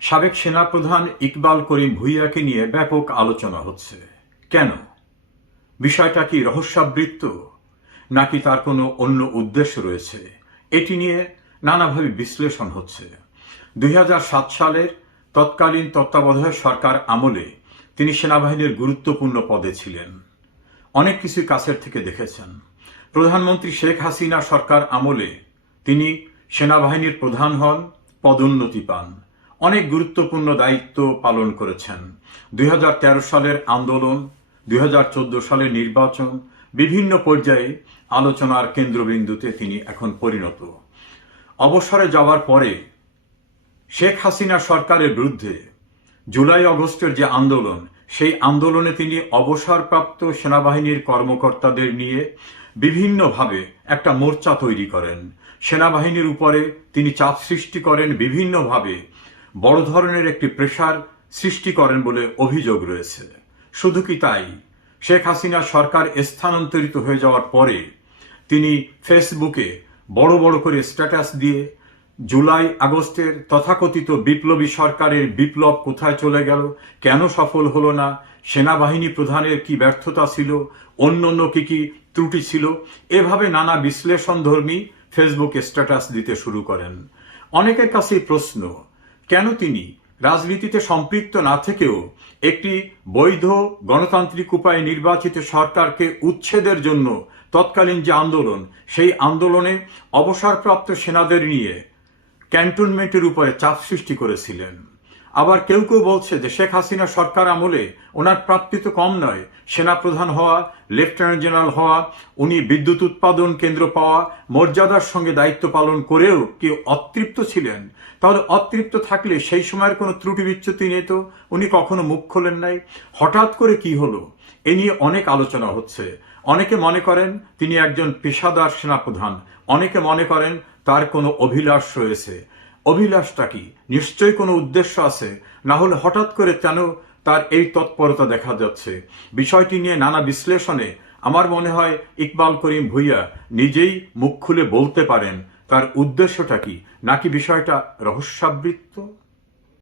সাবেক সেনাপ্রধান ইকবাল করিম ভূঁইয়াকে নিয়ে ব্যাপক আলোচনা হচ্ছে। কেন? বিষয়টা কি রহস্যাবৃত্ত, নাকি তার কোনো অন্য উদ্দেশ্য রয়েছে? এটি নিয়ে নানাভাবে বিশ্লেষণ হচ্ছে। 2007 সালের তৎকালীন তত্ত্বাবধায়ক সরকার আমলে তিনি সেনাবাহিনীর গুরুত্বপূর্ণ পদে ছিলেন। অনেক কিছু কাছের থেকে দেখেছেন। প্রধানমন্ত্রী শেখ হাসিনা সরকার আমলে তিনি সেনাবাহিনীর প্রধান হন, পদোন্নতি পান, অনেক গুরুত্বপূর্ণ দায়িত্ব পালন করেছেন। 2013 সালের আন্দোলন, 2014 সালের নির্বাচন, বিভিন্ন পর্যায়ে আলোচনার কেন্দ্রবিন্দুতে তিনি এখন পরিণত। অবসরে যাওয়ার পরে শেখ হাসিনা সরকারের বিরুদ্ধে জুলাই আগস্টের যে আন্দোলন, সেই আন্দোলনে তিনি অবসরপ্রাপ্ত সেনাবাহিনীর কর্মকর্তাদের নিয়ে বিভিন্নভাবে একটা মোর্চা তৈরি করেন। সেনাবাহিনীর উপরে তিনি চাপ সৃষ্টি করেন, বিভিন্নভাবে বড় ধরনের একটি প্রেসার সৃষ্টি করেন বলে অভিযোগ রয়েছে। শুধু কি তাই, শেখ হাসিনা সরকার স্থানান্তরিত হয়ে যাওয়ার পরে তিনি ফেসবুকে বড় বড় করে স্ট্যাটাস দিয়ে জুলাই আগস্টের তথাকথিত বিপ্লবী সরকারের বিপ্লব কোথায় চলে গেল, কেন সফল হলো না, সেনাবাহিনী প্রধানের কি ব্যর্থতা ছিল, অন্য কি কি ত্রুটি ছিল, এভাবে নানা বিশ্লেষণধর্মী ফেসবুকে স্ট্যাটাস দিতে শুরু করেন। অনেকের কাছেই প্রশ্ন, কেন তিনি রাজনীতিতে সম্পৃক্ত না থেকেও একটি বৈধ গণতান্ত্রিক উপায়ে নির্বাচিত সরকারকে উচ্ছেদের জন্য তৎকালীন যে আন্দোলন, সেই আন্দোলনে অবসরপ্রাপ্ত সেনাদের নিয়ে ক্যান্টনমেন্টের উপরে চাপ সৃষ্টি করেছিলেন। আবার কেউ কেউ বলছে যে শেখ হাসিনা সরকার আমলে ওনার প্রাপ্তি তো কম নয়, সেনাপ্রধান হওয়া, লেফটেন্যান্ট জেনারেল হওয়া, উনি বিদ্যুৎ উৎপাদন কেন্দ্র পাওয়া, মর্যাদার সঙ্গে দায়িত্ব পালন করেও কি অতৃপ্ত ছিলেন? তাহলে অতৃপ্ত থাকলে সেই সময়ের কোনো ত্রুটি বিচ্যুতি নিয়ে তো উনি কখনো মুখ খোলেন নাই। হঠাৎ করে কি হলো, এ নিয়ে অনেক আলোচনা হচ্ছে। অনেকে মনে করেন তিনি একজন পেশাদার সেনাপ্রধান, অনেকে মনে করেন তার কোনো অভিলাষ রয়েছে। অভিলাষটা কি? নিশ্চয়ই কোনো উদ্দেশ্য আছে, না হলে হঠাৎ করে কেন তার এই তৎপরতা দেখা যাচ্ছে? বিষয়টি নিয়ে নানা বিশ্লেষণে আমার মনে হয় ইকবাল করিম ভূঁইয়া নিজেই মুখ খুলে বলতে পারেন তার উদ্দেশ্যটা কি, নাকি বিষয়টা রহস্যাবৃত্ত।